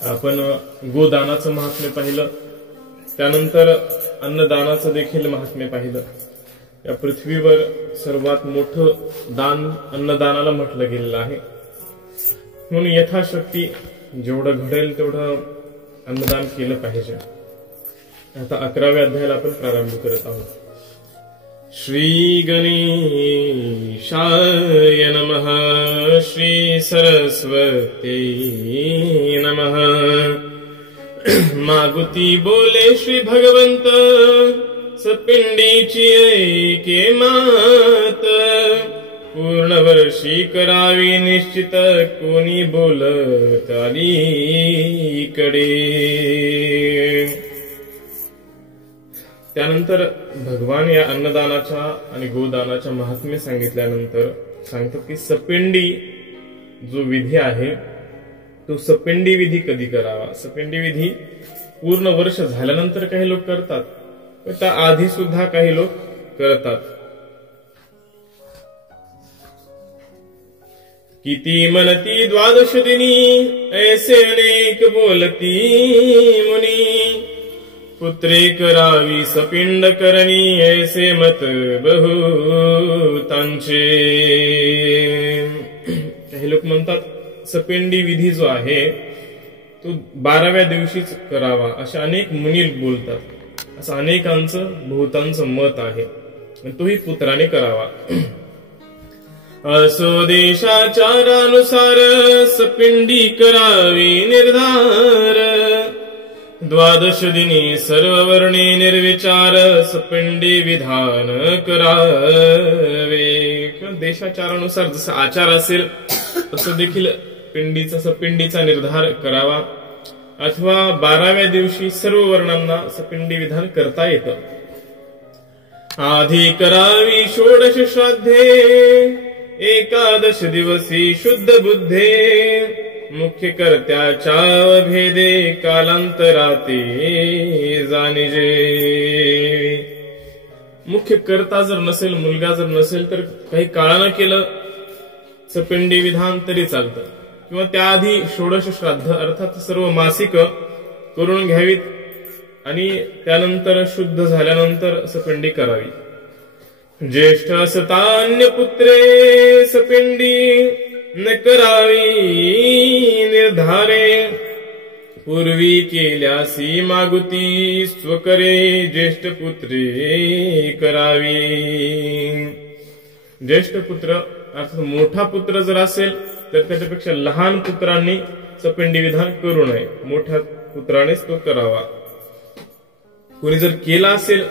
आपण गोदानाचं महात्म्य पाहिलं, त्यानंतर अन्नदानाचं देखील महात्म्य पाहिलं। या पृथ्वीवर सर्वात मोठं दान अन्नदानाला म्हटलं गेलेलं आहे, म्हणून यथाशक्ती जेवढं घडेल तेवढं अन्नदान केलं पाहिजे। आता 11व्या अध्यायाला आपण प्रारंभ करत आहोत। श्री गणेशाय नमः, श्री सरस्वती नमः। मागुती बोले श्री भगवंत, सपिंडीची ऐके मात। पूर्ण वर्षी करावी निश्चित, कोणी बोलत अलीकडे। त्यानंतर भगवान या अन्नदानाच्या आणि गोदानाच्या महात्म्य सांगितल्यानंतर सांगतात की सपिंडी जो विधी आहे तो सपिंडी विधी कधी करावा। सपिंडी विधी पूर्ण वर्ष झाल्यानंतर काही लोक करतात, पण त्या आधी सुद्धा काही लोक करतात। किती म्हणती द्वादश दिनी, ऐसे अनेक बोलती मुनी। पुत्रे करावी सपिंड करणी, ऐसे मत बहुतांचे। काही लोक म्हणतात सपिंडी विधी जो आहे तो 12व्या दिवशीच करावा, असे अनेक मुनी बोलतात। असं अनेकांचं बहुतांचं मत आहे, तोही पुत्राने करावा। असो देशाचारानुसार, सपिंडी करावी निर्धार। द्वादश दिनी सर्व वर्णे निर्विचार, सपिंडी विधान करावे। देशाचारानुसार जसा आचार असेल तसं देखील सपिंडीचा निर्धार करावा, अथवा 12व्या दिवशी सर्व वर्णांना सपिंडी विधान करता येतं। आधी करावी षोडश श्राद्धे, एकादश दिवसी शुद्ध बुद्धे। मुख्य कर्त्याच्या भेदे, कालांतराते जाणिजे। मुख्य कर्ता जर नसेल, मुलगा जर नसेल, तर काही काळानं केलं सपिंडी विधान तरी चालतं, किंवा त्याआधी षोडश श्राद्ध अर्थात सर्व मासिक करून घ्यावीत आणि त्यानंतर शुद्ध झाल्यानंतर सपिंडी करावी। ज्येष्ठ असतान्य पुत्रे, सपिंडी न करावी निर्धारे। पूर्वी केल्यासी मागुती, स्वकरे ज्येष्ठ पुत्रे करावी। ज्येष्ठ पुत्र अर्थात मोठा पुत्र जर असेल तर त्याच्यापेक्षा लहान पुत्रांनी सपिंडी विधान करू नये, मोठ्या पुत्रानेच तो करावा। कोणी जर केला असेल,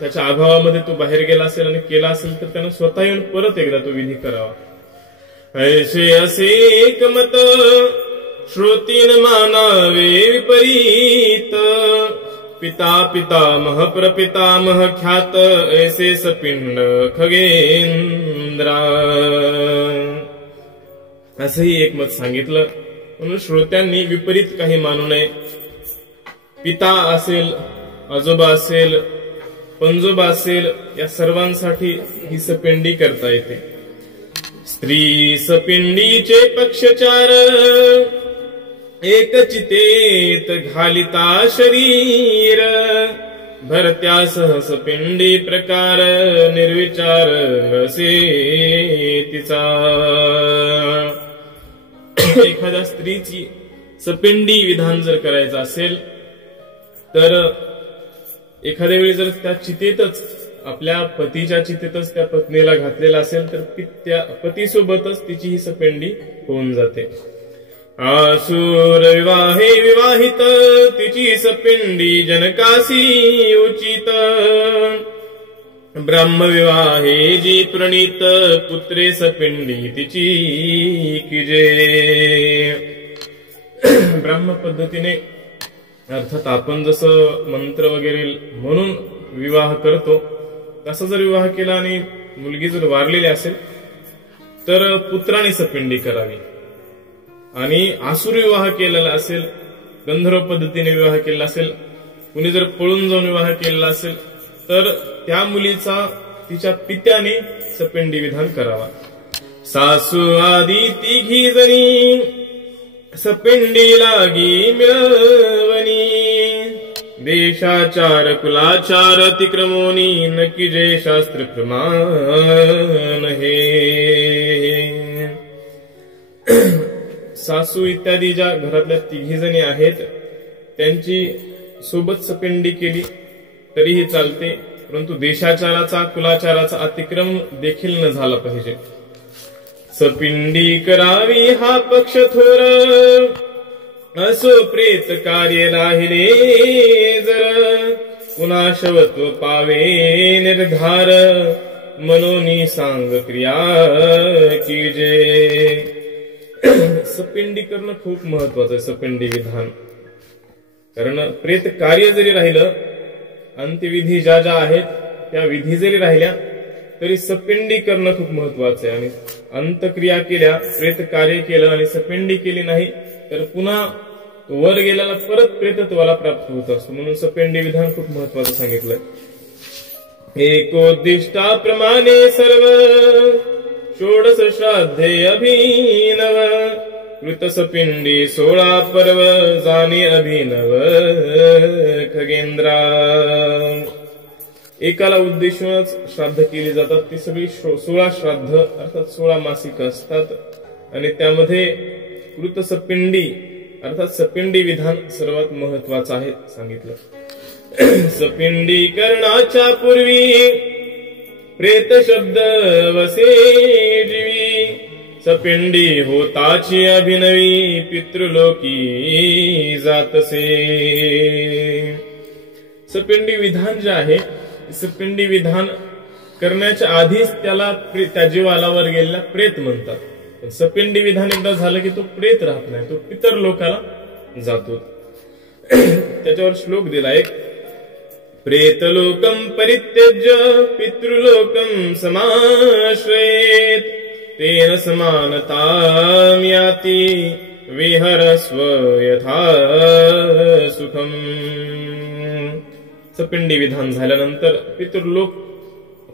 त्याच्या अभावामध्ये तो बाहेर गेला असेल आणि केला असेल, तर त्यानं स्वतः येऊन परत एकदा तो विधी करावा। ऐसे असे एकमत, श्रोतीन मानावे विपरीत। पिता पितामह प्रपितामह ख्यात, ऐसे सपिंड खगेंद्रा। असंही एक मत सांगितलं, म्हणून श्रोत्यांनी विपरीत काही मानू नये। पिता असेल, आजोबा असेल, पंजोबा असेल, या सर्वांसाठी ही सपिंडी करता येते। स्त्री सपिंडीचे पक्षचार, एकचितेत घालिता शरीर। भरत्यासह सपिंडी प्रकार, निर्विचार असे तिचा। एखाद्या स्त्रीची सपिंडी विधान जर करायचं असेल, तर एखाद्या वेळी जर त्या चितेतच, आपल्या पतीच्या चितेतच त्या पत्नीला घातलेला असेल, तर त्या पतीसोबतच तिची ही सपिंडी होऊन जाते। आसुर विवाहे विवाहित, तिची सपिंडी जनकासी उचित। ब्रह्मविवाहे जी प्रणीत, पुत्रे सपिंडी तिची कीजे। ब्रह्म पद्धतीने अर्थात आपण जसं मंत्र वगैरे म्हणून विवाह करतो, तसा जर विवाह केला आणि मुलगी जर वारलेली असेल तर पुत्राने सपिंडी करावी। आणि आसुर विवाह केलेला असेल, गंधर्व पद्धतीने विवाह केलेला असेल, कुणी जर पळून जाऊन विवाह केलेला असेल, तर त्या मुलीचा तिच्या पित्याने सपिंडी विधान करावा। सासू आदी तिघी जणी, सपिंडी लागी मिळवणी देशाचार कुलाचार अतिक्रमोनी नक्की जे शास्त्र प्रमाण हे। सासू इत्यादी ज्या घरातल्या तिघी जणी आहेत त्यांची सोबत सपिंडी केली तरीही चालते, परंतु देशाचाराचा कुलाचाराचा अतिक्रम देखील न झाला पाहिजे। सपिंडी करावी हा पक्ष थोर असो प्रेत कार्य राहिले जर पुन्हा शवत्व पावे निर्धार मनोनी सांग क्रिया कीजे। सपिंडी करणं खूप महत्वाचं आहे, सपिंडी विधान, कारण प्रेत कार्य जरी राहिलं, अंत्यविधी ज्या ज्या आहेत त्या विधी जरी राहिल्या तरी सपिंडी करणं खूप महत्वाचं आहे। आणि अंतक्रिया केल्या, प्रेत कार्य केलं आणि सपिंडी केली नाही तर पुन्हा वर गेल्याला परत प्रेतत्वाला प्राप्त होत असतो, म्हणून सपिंडी विधान खूप महत्वाचं सांगितलंय। एकोद्दिष्टाप्रमाणे सर्व षोडश श्राद्धे अभिनव कृत सपिंडी 16 पर्व जाणे अभिनव खगेंद्रा। एकाला उद्देशूनच श्राद्ध केली जातात, ती सगळी 16 श्राद्ध अर्थात 16 मासिक असतात आणि त्यामध्ये कृत सपिंडी अर्थात सपिंडी विधान सर्वात महत्वाचं आहे सांगितलं। सपिंडी करणाच्या पूर्वी प्रेत शब्द वसे जीवी सपिंडी होताची अभिनवी पितृलोकी जातसे। सपिंडी विधान जे आहे, सपिंडी विधान करण्याच्या आधीच त्याला त्या जीवाला वर गेलेला प्रेत म्हणतात, पण सपिंडी विधान एकदा झालं की तो प्रेत राहत नाही, तो पितर लोकाला जातो। त्याच्यावर श्लोक दिला एक, प्रेतलोकम परित्यज्य पितृलोकम समाश्रयेत तेन समानतां याति विहरस्व यथा सुखम। सपिंडी विधान झाल्यानंतर पितृलोक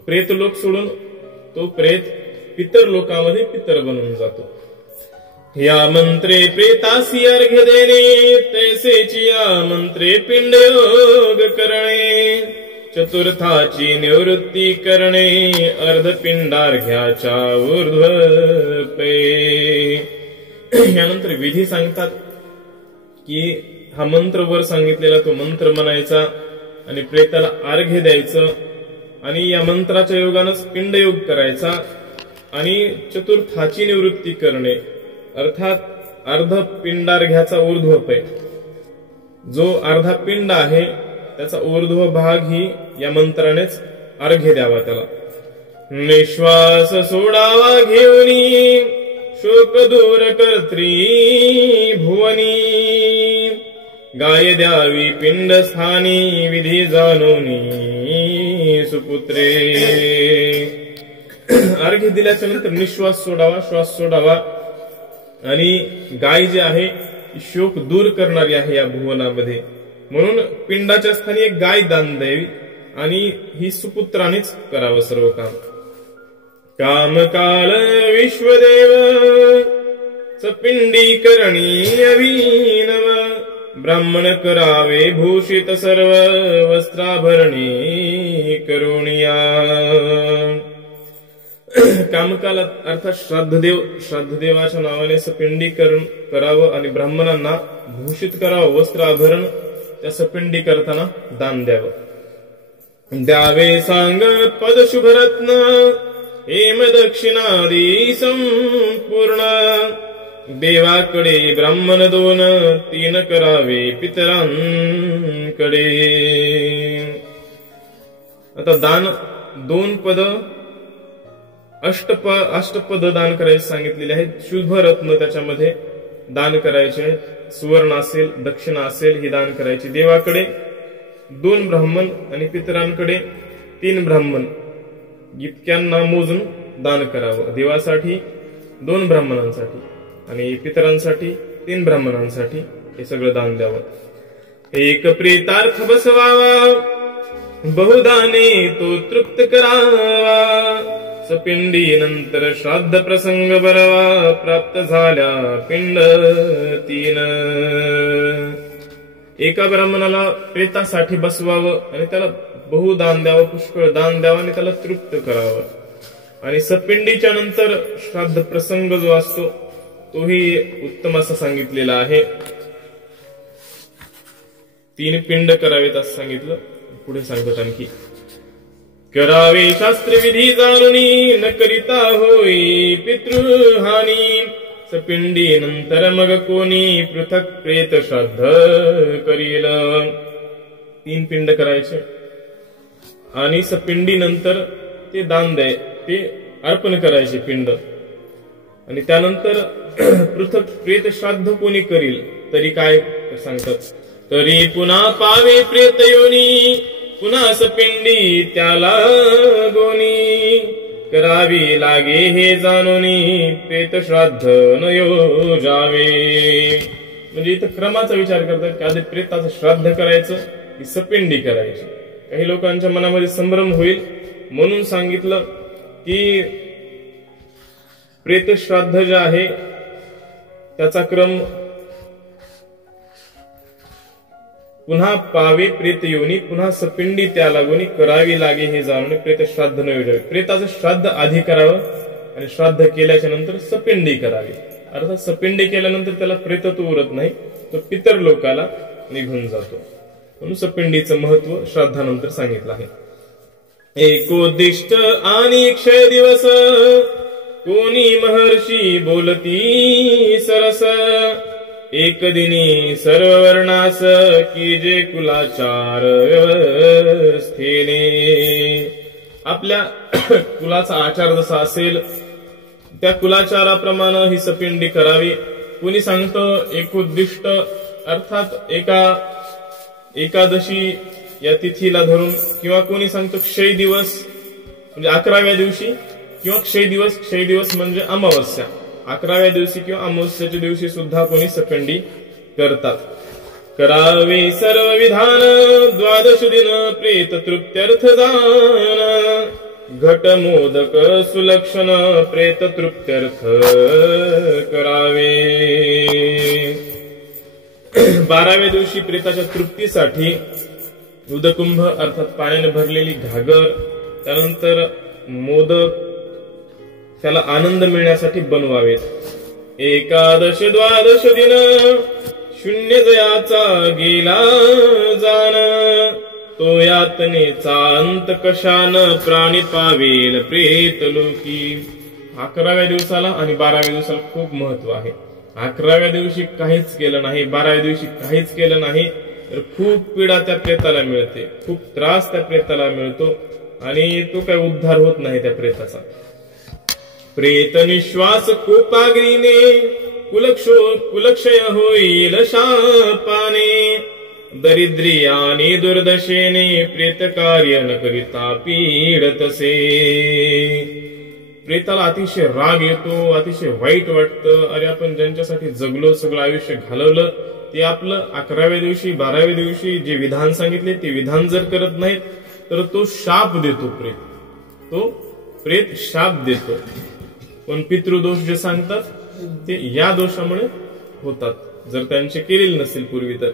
प्रेतलोक सोडून तो प्रेत पितर लोकामध्ये पितर बनून जातो। या मंत्रे प्रेतासी अर्घ्य देणे तैसेची या मंत्रे पिंडयोग करणे चतुर्थाची निवृत्ती करणे अर्धपिंडार्घ्याच्या ऊर्ध्वपे। यानंतर विधी सांगतात की हा मंत्र वर सांगितलेला तो मंत्र म्हणायचा आणि प्रेताला अर्घ्य द्यायचं आणि या मंत्राच्या योगानंच पिंडयोग करायचा आणि चतुर्थाची निवृत्ती करणे अर्थात अर्धपिंडार्घ्याचा ऊर्ध्वपय, जो अर्धा पिंड आहे त्याचा ऊर्ध्व भाग ही या मंत्रानेच अर्घ्य द्यावा त्याला। निश्वास सोडावा घेऊनी शोक दूर कर्त्री भुवनी गाय द्यावी पिंड स्थानी विधी जाणोनी सुपुत्रे। अर्घ्य दिल्याच्या नंतर निश्वास सोडावा, श्वास सोडावा आणि गाय जी आहे शोक दूर करणारी आहे या भुवनामध्ये, म्हणून पिंडाच्या स्थानी एक गाय दान द्यावी आणि ही सुपुत्रानेच करावं सर्व काम। काम काल विश्वदेव सपिंडी करणी अभिनव ब्राह्मण करावे भूषित सर्व वस्त्राभरणी करुणिया। कामकाल अर्थात श्राद्धदेवाच्या नावाने सपिंडी करावं आणि ब्राह्मणांना भूषित करावं, वस्त्र आभरण त्या सपिंडी करताना दान द्यावं। द्यावे सांग पद शुभरत्न हेम दक्षिणादी संपूर्ण देवाकडे ब्राह्मण 2-3 करावे पितरांकडे। आता दान 2 पद अष्टपद दान करायचे सांगितलेले आहेत। शुभ रत्न त्याच्यामध्ये दान करायचे, सुवर्ण असेल दक्षिणा असेल ही दान करायची देवाकडे, 2 ब्राह्मण आणि पितरांकडे 3 ब्राह्मण इतक्यांना मोजून दान करावं। देवासाठी 2 ब्राह्मणांसाठी आणि पितरांसाठी 3 ब्राह्मणांसाठी हे सगळं दान द्यावं। एक प्रेतार्थ बसवावा बहुदाने तो तृप्त करावा सपिंडी नंतर श्राद्ध प्रसंग बरवा प्राप्त झाल्या पिंड 3. एका ब्राह्मणाला प्रेतासाठी बसवावं आणि त्याला बहुदान द्यावं, पुष्कळ दान द्यावं आणि त्याला तृप्त करावं. आणि सपिंडीच्या नंतर श्राद्ध प्रसंग जो असतो तोही उत्तम असं सांगितलेला आहे. 3 पिंड करावेत असं सांगितलं. पुढे सांगतात आणखी, करावे शास्त्रविधी जाणुनी न करिता होई पितृहानी. सपिंडी नंतर मग कोणी पृथक प्रेत श्राद्ध करील. 3 पिंड करायचे आणि सपिंडी नंतर ते दान द्याय, ते अर्पण करायचे पिंड. आणि त्यानंतर पृथक प्रेत श्राद्ध कोणी करील तरी काय सांगतात, तरी पुन्हा पावे प्रेत योनी पुन्हा सपिंडी त्याला गोनी. करावी लागे हे जाणोनी प्रेत श्राद्ध न योजावे. म्हणजे इथं क्रमाचा विचार करतात की आधी प्रेताचं श्राद्ध करायचं की सपिंडी करायची. काही लोकांच्या मनामध्ये संभ्रम होईल म्हणून सांगितलं की प्रेत श्राद्ध जे आहे त्याचा क्रम पुन्हा पावे प्रेत योनी पुन्हा सपिंडी त्या लागून करावी लागे हे जाणून प्रेत श्राद्ध न योजावे. प्रेताचं श्राद्ध आधी करावं आणि श्राद्ध केल्याच्या नंतर सपिंडी करावी. अर्थात सपिंडी केल्यानंतर त्याला प्रेतत्व उरत नाही, तो पितर लोकाला निघून जातो. म्हणून सपिंडीचं महत्व श्राद्धानंतर सांगितलं आहे. एकोदिष्ट आणि क्षय दिवस कोणी महर्षी बोलती सरस. एक दिनी सर्व वर्णास की जे कुलाचार व्यवस्थेने. आपल्या कुलाचा आचार जसा असेल त्या कुलाचाराप्रमाणे ही सपिंडी करावी. कोणी सांगतं एकोद्दिष्ट अर्थात एकादशी या तिथीला धरून, किंवा कोणी सांगतो क्षय दिवस म्हणजे 11व्या दिवशी, किंवा क्षय दिवस म्हणजे अमावस्या 11व्या दिवशी किंवा अमावस्याच्या दिवशी सुद्धा कोणी सपिंडी करतात. करावे सर्व विधान 12 दिन प्रेत तृप्त्यर्थ जान. घट मोदक सुलक्षण प्रेत तृप्त्यर्थ करावे. 12व्या दिवशी प्रेताच्या तृप्तीसाठी उदकुंभ अर्थात पाण्याने भरलेली घागर, त्यानंतर मोदक त्याला आनंद मिळण्यासाठी बनवावेत. 11-12 दिन शून्य जयाचा गेला जाण. तो यातनेचा अंत कशान प्राणी पावेल प्रेत लोकी. 11व्या दिवसाला आणि 12व्या दिवसाला खूप महत्व आहे. 11व्या दिवशी काहीच केलं नाही, 12व्या दिवशी काहीच केलं नाही तर खूप पीडा त्या प्रेताला मिळते, खूप त्रास त्या प्रेताला मिळतो आणि तो काही उद्धार होत नाही त्या प्रेताचा. प्रेत निश्वास कोपाग्रीने कुलक्षय होईल शापाने. दरिद्री आणि दुर्दशेने प्रेत कार्य न करिता पीडतसे. प्रेताला अतिशय राग येतो, अतिशय वाईट वाटतं. अरे आपण ज्यांच्यासाठी जगलो, सगळं आयुष्य घालवलं, ते आपलं 11व्या दिवशी 12व्या दिवशी जे विधान सांगितले ते विधान जर करत नाहीत तर तो शाप देतो. प्रेत शाप देतो. पण पितृदोष जे सांगतात ते या दोषामुळे होतात, जर त्यांचे केलेले नसेल पूर्वी तर.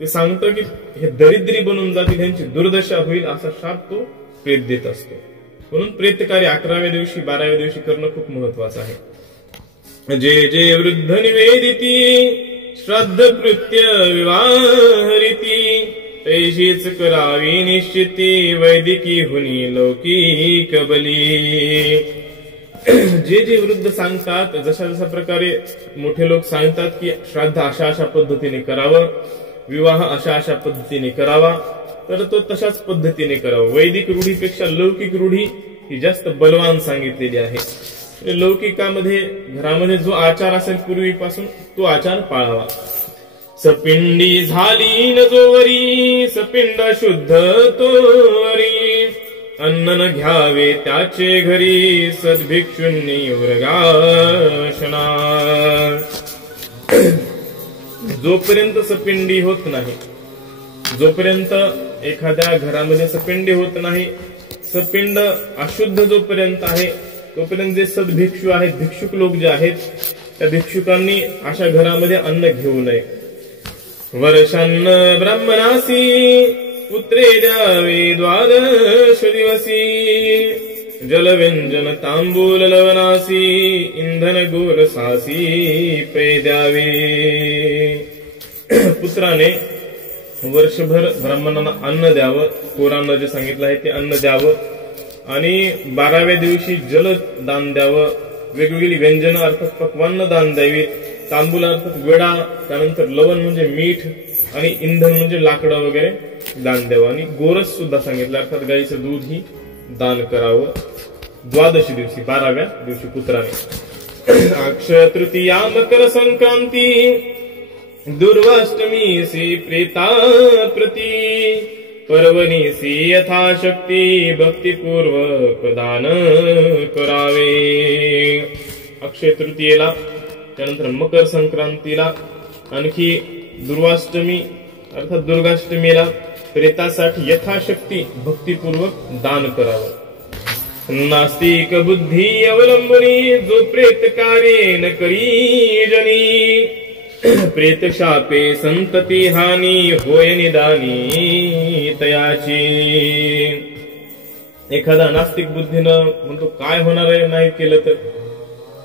ते सांगतं की हे दरिद्री बनून जातील, त्यांची दुर्दशा होईल असा शाप तो प्रेत देत असतो. म्हणून प्रेतकार्य 11व्या दिवशी 12व्या दिवशी करणं खूप महत्वाचं आहे. जे जे वृद्ध निवेदिती श्राद्ध कृत्य विवाह रीती तैशीच करावी निश्चिती वैदिकी हुनी लौकिक बली. जे जे वृद्ध सांगतात, जशा प्रकारे मोठे लोक सांगतात की श्राद्ध अशा पद्धतीने करावं, विवाह अशा पद्धतीने करावा, तर तो तशाच पद्धतीने करावा. वैदिक रूढीपेक्षा लौकिक रूढी ही जास्त बलवान सांगितलेली आहे. लौकिकामध्ये घरामध्ये जो आचार असेल पूर्वीपासून तो आचार पाळावा. सपिंडी झाली न जोवरी सपिंड शुद्ध तोवरी. अन्न न घ्यावे त्याचे घरी सद्भिक्षुंनी वर्गाशना. जोपर्यंत सपिंडी होत नाही, जोपर्यंत एखाद्या घरामध्ये सपिंडी होत नाही, सपिंड अशुद्ध जोपर्यंत आहे तोपर्यंत जे सद्भिक्षू आहेत, भिक्षुक लोक जे आहेत, त्या भिक्षुकांनी अशा घरामध्ये अन्न घेऊ नये. वर्षान्न ब्राह्मणासी पुत्रे द्यावे द्वादश दिवसी, जलव्यंजन तांबूल लवनासी, इंधन गोरसासी पे द्यावे. पुत्राने वर्षभर ब्राह्मणांना अन्न द्यावं, कोरांना जे सांगितलं आहे ते अन्न द्यावं, आणि 12व्या दिवशी जल दान द्यावं, वेगवेगळी व्यंजन अर्थात पक्वान्न दान द्यावीत, तांबूल अर्थात विडा, त्यानंतर लवण म्हणजे मीठ, आणि इंधन म्हणजे लाकडं वगैरे दान द्यावं, आणि गोरस सुद्धा सांगितलं अर्थात गाईचं दूध ही दान करावं. द्वादशी दिवशी 12व्या दिवशी पुत्राने. अक्षय तृतीया मकर संक्रांती, दुर्वाष्टमीसी प्रेता प्रती, पर्वणीसी यथाशक्ती भक्तिपूर्वक दान करावे. अक्षय तृतीयेला, त्यानंतर मकर संक्रांतीला, आणखी दुर्वाष्टमी अर्थात दुर्गाष्टमीला प्रेतासाठी यथाशक्ती भक्तिपूर्वक दान करावं. नास्तिक बुद्धी अवलंबनी, जो प्रेत कार्य न करी जनी, प्रेत शापे संतती हानी, होय निदानी तयाची. एखादा नास्तिक बुद्धीनं म्हणतो काय होणार आहे नाही केलं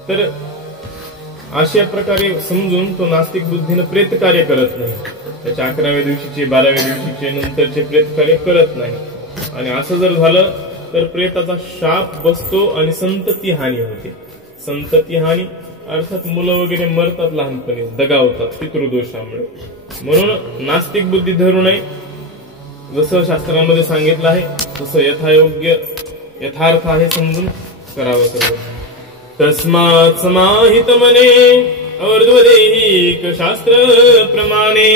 तर अशा प्रकारे समजून तो नास्तिक बुद्धीनं प्रेत कार्य करत नाही. त्याच्या 11व्या दिवशीचे 12व्या दिवशीचे नंतरचे प्रेत कार्य करत नाही, आणि असं जर झालं तर प्रेताचा शाप बसतो आणि संतती हानी होते. संतती हानी अर्थात मुलं वगैरे मरतात लहानपणी, दगावतात पितृदोषामुळे. म्हणून नास्तिक बुद्धी धरू नये. जसं शास्त्रामध्ये सांगितलं आहे तसं यथायोग्य यथार्थ आहे समजून करावं सर्व. तस्मात् समाहित मने और्ध्वदेहिक शास्त्र प्रमाणे,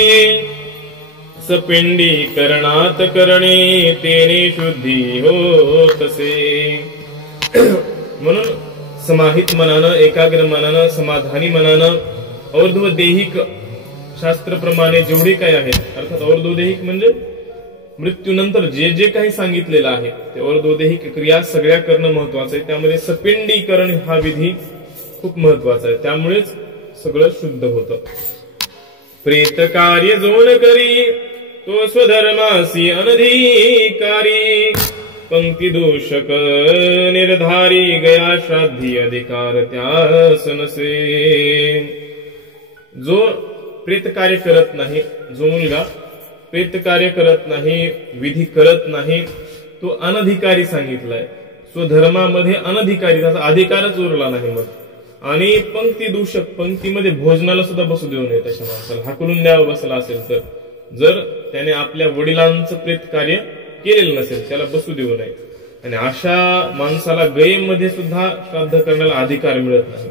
सपिंडीकरणात करणे तेने शुद्धी होतसे. म्हणून समाहित मनानं, एकाग्र मनानं, समाधानी मनानं और्ध्वदेहिक शास्त्रप्रमाणे जेवढे काही आहेत, अर्थात और्ध्वदेहिक म्हणजे मृत्यूनंतर जे जे काही सांगितलेलं आहे ते और्ध्वदेहिक क्रिया सगळ्या करणं महत्वाचं आहे. त्यामध्ये सपिंडीकरण हा विधी खूप महत्वाचा आहे, त्यामुळेच सगळं शुद्ध होतं. प्रेत कार्य जो न करी, तो स्वधर्मासी अनधिकारी, पंक्ती दूषक निर्धारी, गया श्राद्धी अधिकार त्यास नसे. जो प्रेत कार्य करत नाही, जो मुलगा प्रेत कार्य करत नाही, विधी करत नाही, तो अनधिकारी सांगितलाय. स्वधर्मामध्ये अनधिकारी, त्याचा अधिकारच उरला नाही मग. आणि पंक्ती दूषक, पंक्तीमध्ये भोजनाला सुद्धा बसू देऊ नये तशा माणसाला, हाकलून द्यावं बसला असेल तर. जर त्याने आपल्या वडिलांचं प्रेत कार्य केलेलं नसेल त्याला बसू देऊ नये. आणि अशा माणसाला गयेमध्ये सुद्धा श्राद्ध करण्याला अधिकार मिळत नाही.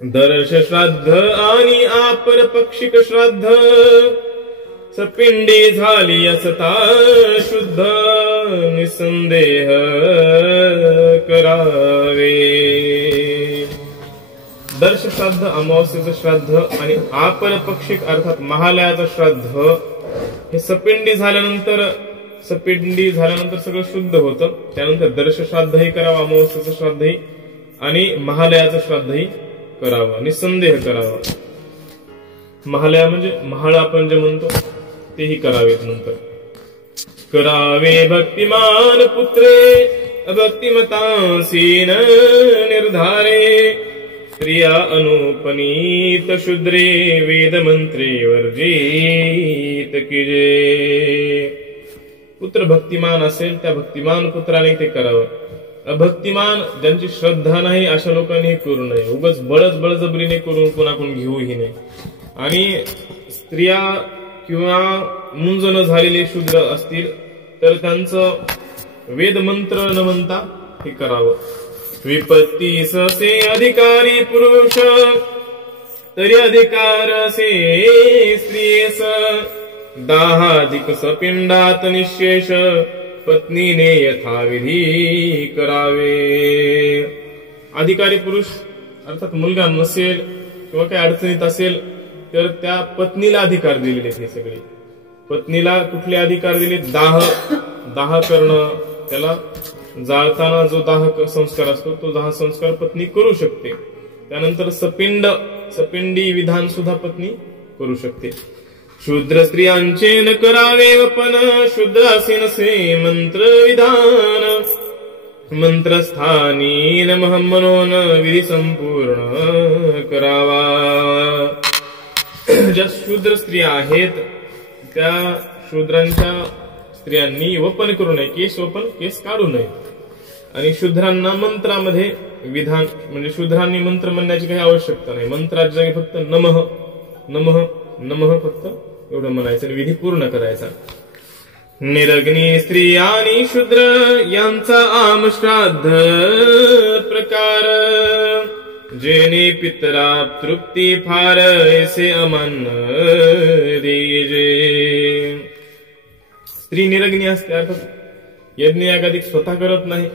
दर्श श्राद्ध आणि आपर पक्षिक श्राद्ध, सपिंडी झाली असता शुद्ध, निसंदेह करावे. दर्श श्राद्ध, अमावस्येचं श्राद्ध, आणि आपर पक्षिक अर्थात महालयाचं श्राद्ध, हे सपिंडी झाल्यानंतर सगळं शुद्ध होतं. त्यानंतर दर्श श्राद्धही करावं, अमावस्येचं श्राद्धही, आणि महालयाचं श्राद्धही करावं, निसंदेह करावं. महालया म्हणजे महाळ आपण जे म्हणतो तेही करावेत नंतर. करावे भक्तिमान पुत्रे, अभक्तिमतांसी न निर्धारे, प्रिया अनुपनीत शूद्रे, वेद मंत्रे वर्जित कीजे. पुत्र भक्तिमान असेल त्या भक्तिमान पुत्राने ते करावं. अभक्तिमान, ज्यांची श्रद्धा नाही, अशा लोकांनी हे करू नये. उगाच बळजबरीने करून कोणाकडून घेऊही नये. आणि स्त्रिया किंवा मुंज न झालेले शूद्र असतील तर त्यांचं वेद मंत्र न म्हणता हे करावं. विपत्ती ससे अधिकारी पुरुष, तरी अधिकार असे स्त्रियेस, दाहाधिक सपिंडात निशेष, पत्नीने यथाविधी करावे. अधिकारी पुरुष अर्थात मुलगा नसेल किंवा काही अडचणीत असेल तर त्या पत्नीला अधिकार दिलेले. हे सगळे पत्नीला कुठले अधिकार दिले? दाह करणं, त्याला जाळताना जो दाह संस्कार असतो तो दाह संस्कार पत्नी करू शकते. त्यानंतर सपिंडी विधान सुद्धा पत्नी करू शकते. शूद्र स्त्रियांचे न करावे वपन, शूद्रासी नसे मंत्र विधान, मंत्रस्थानी नमः मनोन विधी संपूर्ण करावा. ज्या शूद्र स्त्रिया आहेत त्या शूद्रांच्या स्त्रियांनी वपन करू नये, केस काढू नये. आणि शूद्रांना मंत्रामध्ये विधान म्हणजे शूद्रांनी मंत्र म्हणण्याची काही आवश्यकता नाही. मंत्राच्या जागी फक्त नमः नमः नमः फक्त एवढं म्हणायचं आणि विधी पूर्ण करायचा. निरग्नी स्त्री आणि शूद्र यांचा आम श्राद्ध प्रकार, जेने पितरा तृप्ती फार ऐसे अमान्य देजे. स्त्री निरग्नी असते अर्थात यज्ञ यागादिक स्वतः करत नाही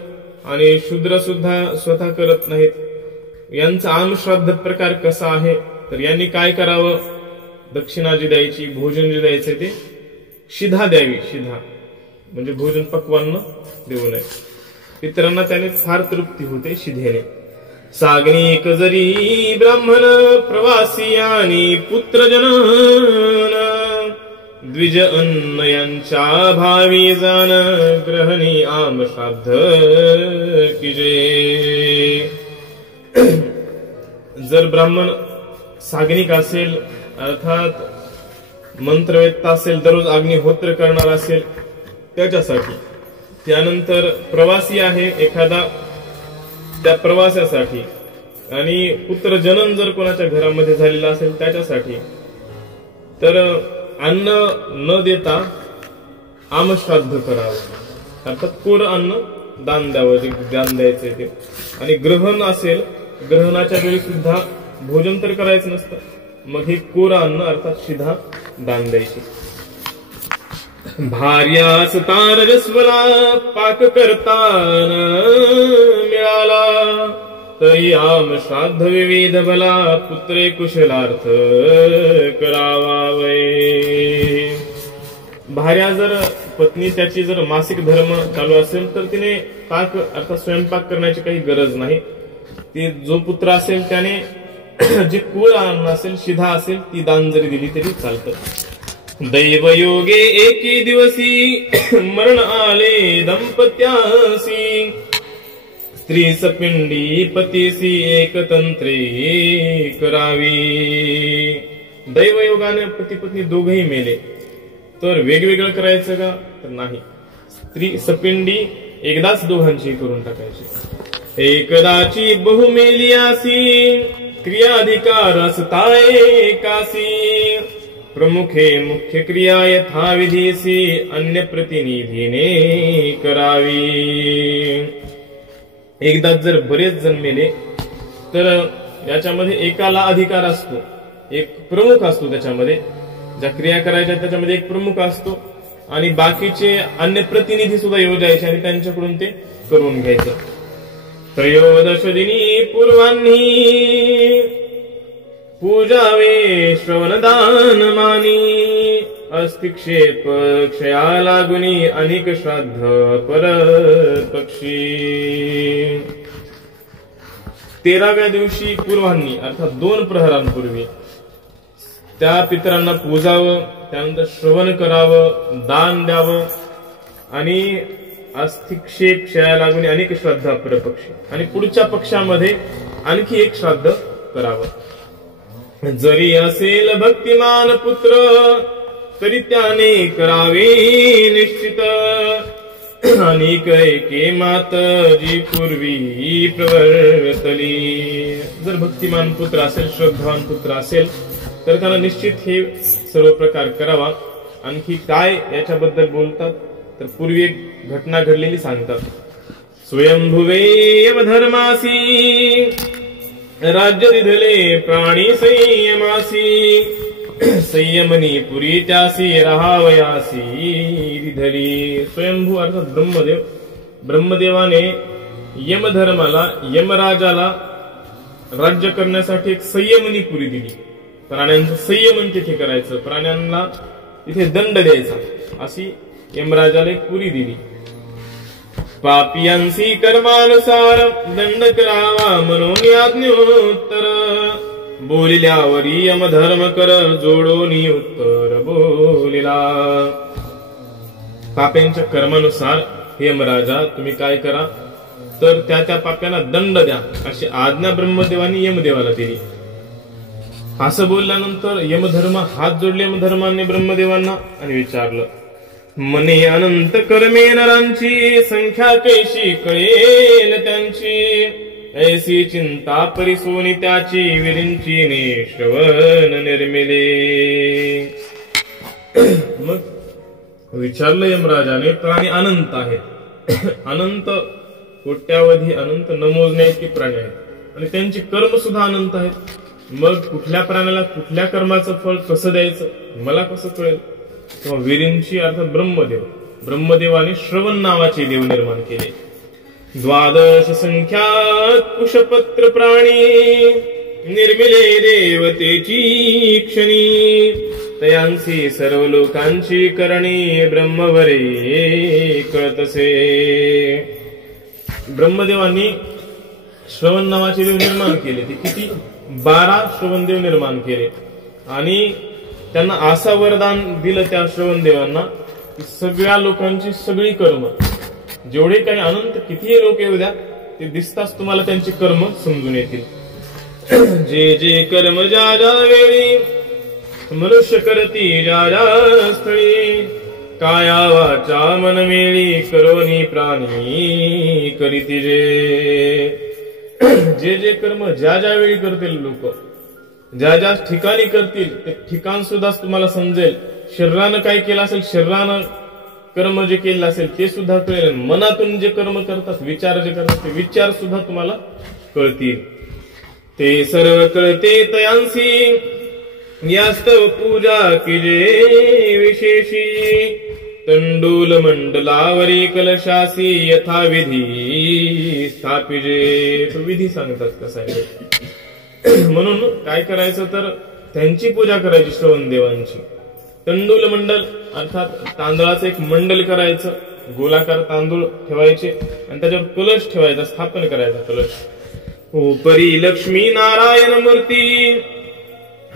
आणि शूद्र सुद्धा स्वतः करत नाहीत. यांचा आमश्राद्ध प्रकार कसा आहे तर यांनी काय करावं, दक्षिणा जी द्यायची, भोजन जे द्यायचे ते शिधा द्यावी. शिधा म्हणजे भोजन पक्वान्न देऊ नये. पितरांना त्याने फार तृप्ती होते शिधेने. साग्निक जरी ब्राह्मण प्रवासी आणि पुत्रजन, द्विज अन्न यांच्या भावी जाण ग्रहणी आम श्राद्ध किजे. जर ब्राह्मण साग्निक असेल अर्थात मंत्रवेत्ता असेल, दररोज अग्निहोत्र करणार असेल त्याच्यासाठी. त्यानंतर प्रवासी आहे एखादा त्या प्रवासासाठी, आणि पुत्र जनन जर कोणाच्या घरामध्ये झालेला असेल त्याच्यासाठी. तर अन्न न देता आमश्राद्ध करावं अर्थात कोरं अन्न दान द्यावं, जे दान द्यायचंय ते. आणि ग्रहण असेल, ग्रहणाच्या वेळी सुद्धा भोजन तर करायचं नसतं, मग हे कोरं अन्न अर्थात शिधा दान द्यायची. भार्यास तार रस्वला पाक करतान मिळाला, तरी आम श्राद्ध विविध भला पुत्रे कुशलार्थ करावावे. भार्या जर पत्नी त्याची जर मासिक धर्म चालू असेल तर तिने पाक अर्थात स्वयंपाक करण्याची काही गरज नाही. ती जो पुत्र असेल त्याने जे कुळ अन्न असेल, शिधा असेल, ती दान जरी दिली तरी चालतं. दैवयोगे एके दिवसी मरण आले दंपत्यासी, स्त्री सपिंडी पतीसी एकतंत्रे करावी. दैवयोगाने पती पत्नी दोघेही मेले तर वेगवेगळं करायचं का तर नाही. स्त्री सपिंडी एकदाच दोघांची करून टाकायची. एकदाची बहु मेलियासी, क्रियाधिकार असताय कासी, प्रमुखे मुख्य क्रिया यथाविधीसी अन्य प्रतिनिधीने करावी. एकदाच जर बरेच जण मेले तर याच्यामध्ये एकाला अधिकार असतो, एक प्रमुख असतो, त्याच्यामध्ये ज्या क्रिया करायच्या त्याच्यामध्ये एक प्रमुख असतो आणि बाकीचे अन्य प्रतिनिधी सुद्धा येऊ द्यायचे आणि त्यांच्याकडून ते करून घ्यायचं. त्रयोदश दिनी पूर्वांनी पूजावे श्रवणदान मानी, अस्तिक्षेप क्षया लागुनी अनेक श्राद्ध परपक्षी. 13व्या दिवशी पूर्वांनी अर्थात 2 प्रहरांपूर्वी त्या पितरांना पूजावं, त्यानंतर श्रवण करावं, दान द्यावं आणि अस्तिक्षेप क्षया लागुनी अनेक श्राद्ध परपक्षी, आणि पुढच्या पक्षामध्ये आणखी एक श्राद्ध करावं. जरी असेल भक्तिमान पुत्र तरी त्याने करावे निश्चित, अनेक एके मात जी पूर्वी प्रवर्तली. जर भक्तिमान पुत्र असेल, श्रद्धावान पुत्र असेल तर त्याला निश्चित हे सर्व प्रकार करावा. आणखी काय याच्याबद्दल बोलतात तर पूर्वी एक घटना घडलेली सांगतात. स्वयंभुवे यमधर्मासी, राज्य दिधले प्राणी संयमासी, संयमनी पुरी त्यासी राहावयासी दिधली. स्वयंभू अर्थात ब्रह्मदेव, ब्रह्मदेवाने यमधर्माला, यमराजाला राज्य करण्यासाठी एक संयमनी पुरी दिली. प्राण्यांचं संयमन तिथे करायचं, प्राण्यांना तिथे दंड द्यायचा, अशी यमराजाला एक पुरी दिली. पापियांसी कर्मानुसार दंड करावा म्हणून आज्ञोत्तर बोलिल्यावरी यमधर्म कर जोडोनी उत्तर बोलिला. पाप्यांच्या कर्मानुसार हे यमराजा तुम्ही काय करा तर त्या पाप्यांना दंड द्या अशी आज्ञा ब्रह्मदेवानी यमदेवाला दिली. असं बोलल्यानंतर यमधर्म हात जोडले यमधर्माने ब्रह्मदेवांना आणि विचारलं मने अनंत कर्मे नरांची संख्या कैशी कळेल त्यांची ऐसी चिंता परिसोनी त्याची विरिंची ने श्रवण निर्मिले. मग विचारलं यमराजाने प्राणी अनंत आहेत अनंत कोट्यावधी अनंत न मोजण्या इतके प्राणी आहेत आणि त्यांची कर्म सुद्धा अनंत आहेत. मग कुठल्या प्राण्याला कुठल्या कर्माचं फळ कसं द्यायचं मला कसं कळेल. तेव्हा विरिंची अर्थात ब्रह्मदेवाने श्रवण नावाचे देव निर्माण केले. द्वादश संख्यात कुशपत्र प्राणी निर्मिले देवतेची क्षणी तयांसी सर्व लोकांची करणी ब्रह्मवरे कळतसे. ब्रह्मदेवांनी श्रवण नावाचे देव निर्माण केले. ते किती 12 श्रवण देव निर्माण केले आणि त्यांना असा वरदान दिलं त्या श्रवण देवांना की सगळ्या लोकांची सगळी कर्म जेवढे काही अनंत कितीही लोक येऊ द्या ते दिसताच तुम्हाला त्यांची कर्म समजून येतील. जे जे कर्म ज्या ज्या वेळी मनुष्य करती ज्या ज्या स्थळी काया वाचा मनमेळी करोनी प्राणी करीती जे जे कर्म ज्या ज्या वेळी करतील लोक ज्या ज्या ठिकाणी करतील ते ठिकाण सुद्धा तुम्हाला समजेल. शरीरानं काय केलं असेल शरीरानं कर्म जे केलं असेल ते सुद्धा कळेल. मनातून जे कर्म करतात विचार जे करतात ते विचार सुद्धा तुम्हाला कळतील. ते सर्व कळते तयांसी यास्तव पूजा किजे विशेषी तंडूल मंडलावरी कलशासी यथाविधी स्थापिजे. विधी सांगतात कसा आहे. म्हणून काय करायचं तर त्यांची पूजा करायची श्रवण देवांची. तंडूल मंडल अर्थात तांदळाचं एक मंडल करायचं गोलाकार तांदूळ ठेवायचे आणि त्याच्यावर कलश ठेवायचा स्थापन करायचा कलश. उपरी लक्ष्मी नारायण मूर्ती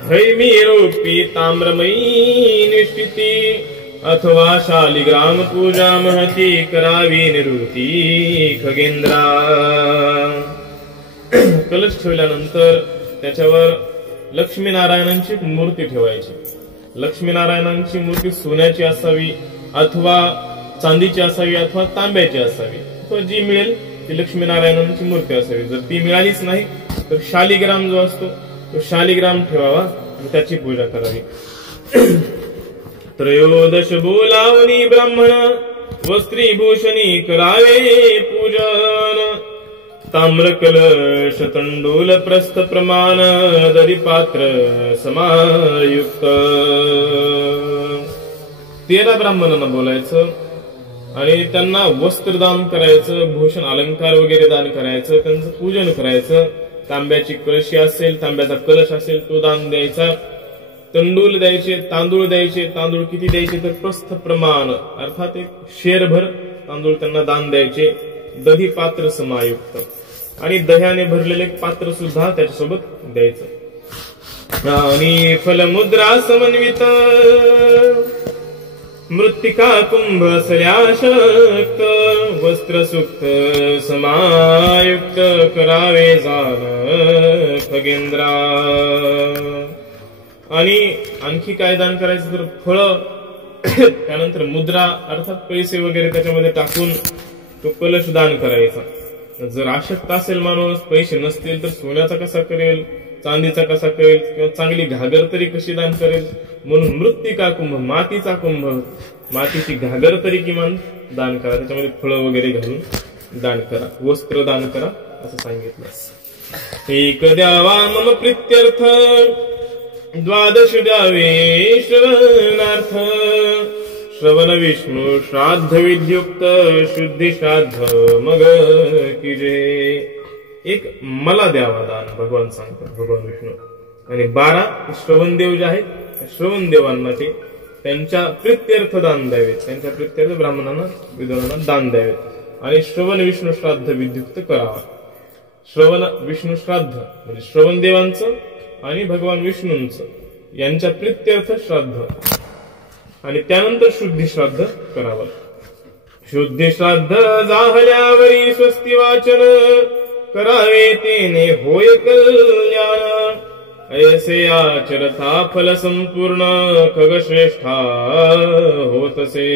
हैमी रोपी ताम्रमयी निश्चिती अथवा शालिग्राम पूजा महती करावी निवृत्ती खगेंद्रा. कलश ठेवल्यानंतर त्याच्यावर लक्ष्मीनारायणांची मूर्ती ठेवायची. लक्ष्मीनारायणांची मूर्ती सोन्याची असावी अथवा चांदीची असावी अथवा तांब्याची असावी अथवा जी मिळेल ती लक्ष्मीनारायणांची मूर्ती असावी. जर ती मिळालीच नाही तर शालिग्राम जो असतो तो शालिग्राम ठेवावा आणि त्याची पूजा करावी. त्रयोदश बोलावणी ब्राह्मण वस्त्रीभूषणी करावे पूजन ताम्र कलश तंडूल प्रस्थ प्रमाण दरी पात्र समायुक्त. 13 ब्राह्मणांना बोलायचं आणि त्यांना वस्त्रदान करायचं भूषण अलंकार वगैरे दान करायचं त्यांचं पूजन करायचं. तांब्याची कळशी असेल तांब्याचा कलश असेल तो दान द्यायचा. तंडूल द्यायचे तांदूळ द्यायचे. तांदूळ किती द्यायचे तर प्रस्थ प्रमाण अर्थात एक शेरभर तांदूळ त्यांना दान द्यायचे. दही पात्र समायुक्त आणि दह्याने भरलेले पात्र सुद्धा त्याच्यासोबत द्यायचं. आणि फलमुद्रा समन्वित मृत्तिका कुंभ असल्या शक्त वस्त्र सुक्त समायुक्त करावे जाण खगेंद्रा. आणि आणखी काय दान करायचं तर फळं त्यानंतर मुद्रा अर्थात पैसे वगैरे त्याच्यामध्ये टाकून तो कलश दान करायचा. जर आशक्त असेल माणूस पैसे नसतील तर सोन्याचा कसा करेल चांदीचा कसा करेल किंवा चांगली घागर तरी कशी दान करेल. म्हणून मृत्तिका कुंभ मातीचा कुंभ मातीची घागर तरी किमान दान करा. त्याच्यामध्ये फळं वगैरे घालून दान करा. वस्त्र दान करा असं सांगितलं. एक द्यावा मम प्रीत्यर्थ द्वादश द्यावे श्रवणार्थ श्रवण विष्णू श्राद्ध विद्युक्त शुद्धी श्राद्ध मग किजे. एक मला द्यावा दान भगवान सांगतात भगवान विष्णू. आणि 12 श्रवण देव जे आहेत श्रवण देवांना ते त्यांच्या प्रीत्यर्थ दान द्यावेत. त्यांच्या प्रीत्यर्थ ब्राह्मणांना विद्वानांना दान द्यावेत. आणि श्रवण विष्णू श्राद्ध विद्युक्त करावा. श्रवण विष्णू श्राद्ध म्हणजे श्रवण देवांचं आणि भगवान विष्णूंचं यांच्या प्रित्यर्थ श्राद्ध आणि त्यानंतर शुद्धी श्राद्ध करावं. शुद्धी श्राद्ध झाल्यावरी स्वस्ती वाचन करावे तेने होय कल्याण. ऐसे आचरता फल संपूर्ण खगश्रेष्ठा होतसे.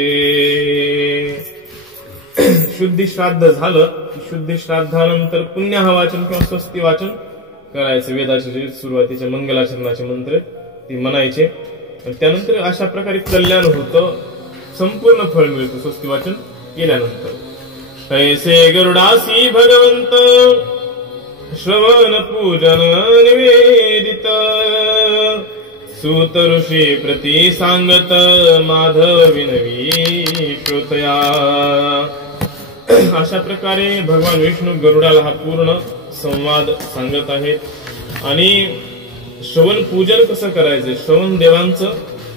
शुद्धी श्राद्ध झालं की शुद्धी श्राद्धानंतर पुण्यहा वाचन किंवा स्वस्ती वाचन करायचं. वेदाचे जे सुरुवातीचे मंगलाचरणाचे मंत्र ते म्हणायचे आणि त्यानंतर अशा प्रकारे कल्याण होतं, संपूर्ण फळ मिळतं स्वस्ती वाचन केल्यानंतर. ऐसे गरुडासी भगवंत श्रवण पूजन निवेदित सूत ऋषी प्रति सांगत माधव विनवी श्रोतया. अशा प्रकारे भगवान विष्णू गरुडाला हा पूर्ण संवाद सांगत आहेत. आणि श्रवण पूजन कसं करायचं, श्रवण देवांचं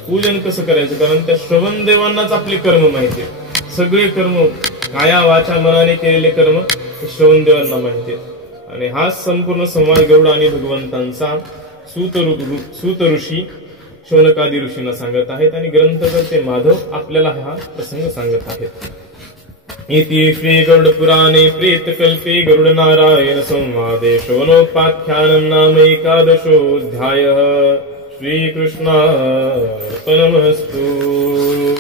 पूजन कसं करायचं, कारण त्या श्रवण देवांनाच आपले कर्म माहिती आहेत. सगळे कर्म काया वाचा मनाने केलेले कर्म श्रवण देवांना माहिती आहेत. आणि हा संपूर्ण संवाद गरुड आणि भगवंतांचा सूत ऋषी शौनकादी ऋषींना सांगत आहेत आणि ग्रंथकर्ते माधव आपल्याला हा प्रसंग सांगत आहेत. इति श्री गरुड पुराणे प्रेतकल्पे गरुड नारायण संवादे शौनोपाख्यानं नाम एकादशोऽध्यायः. श्रीकृष्णार्पणमस्तु.